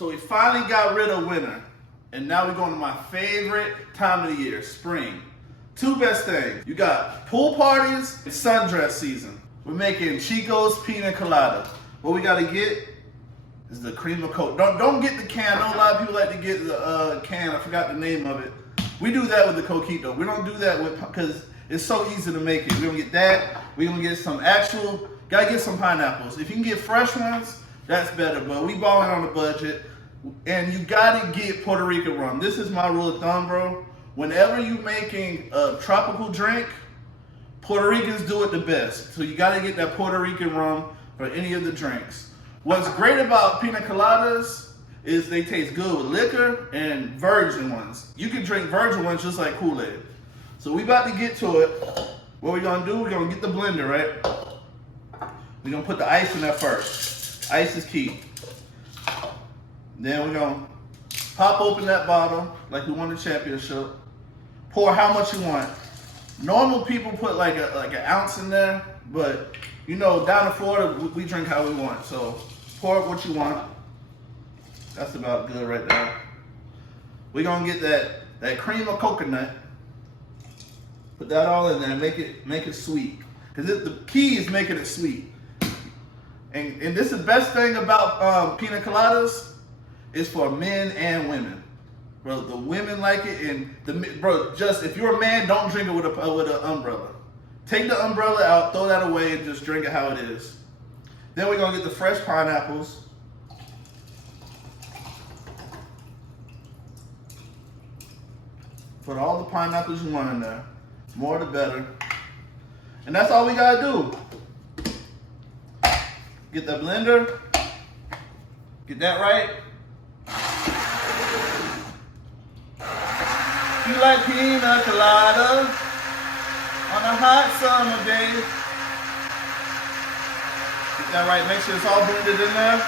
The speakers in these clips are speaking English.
So we finally got rid of winter, and now we're going to my favorite time of the year, spring. Two best things. You got pool parties and sundress season. We're making Chicos Pina Colada. What we gotta get is the cream of Coke. Don't get the can. I know a lot of people like to get the can. I forgot the name of it. We do that with the coquito. We don't do that with, because it's so easy to make it. We're gonna get that. We're gonna get some actual, gotta get some pineapples. If you can get fresh ones, that's better, but we balling on a budget. And you gotta get Puerto Rican rum. This is my rule of thumb, bro. Whenever you're making a tropical drink, Puerto Ricans do it the best. So you gotta get that Puerto Rican rum for any of the drinks. What's great about pina coladas is they taste good with liquor and virgin ones. You can drink virgin ones just like Kool-Aid. So we about to get to it. What we're gonna do, we're gonna get the blender, right? We're gonna put the ice in there first. Ice is key. Then we're gonna pop open that bottle like we won the championship. Pour how much you want. Normal people put like an ounce in there, but you know, down in Florida, we drink how we want. So pour what you want. That's about good right there. We're gonna get that cream of coconut. Put that all in there. Make it sweet. Because the key is making it sweet. And this is the best thing about pina coladas is for men and women. Bro, the women like it, and just if you're a man, don't drink it with an umbrella. Take the umbrella out, throw that away, and just drink it how it is. Then we're gonna get the fresh pineapples. Put all the pineapples you want in there. More the better. And that's all we gotta do. Get the blender. Get that right. You like pina colada on a hot summer day. Get that right. Make sure it's all blended in there.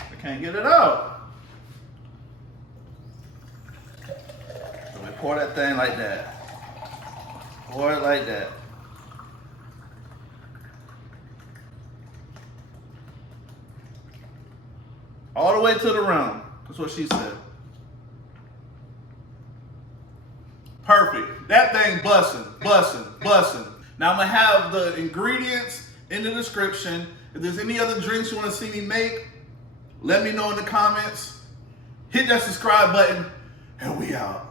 I can't get it out. So we pour that thing like that. Pour it like that. All the way to the rim. That's what she said. Perfect. That thing bussin'. Now I'm gonna have the ingredients in the description. If there's any other drinks you wanna see me make, let me know in the comments. Hit that subscribe button, and we out.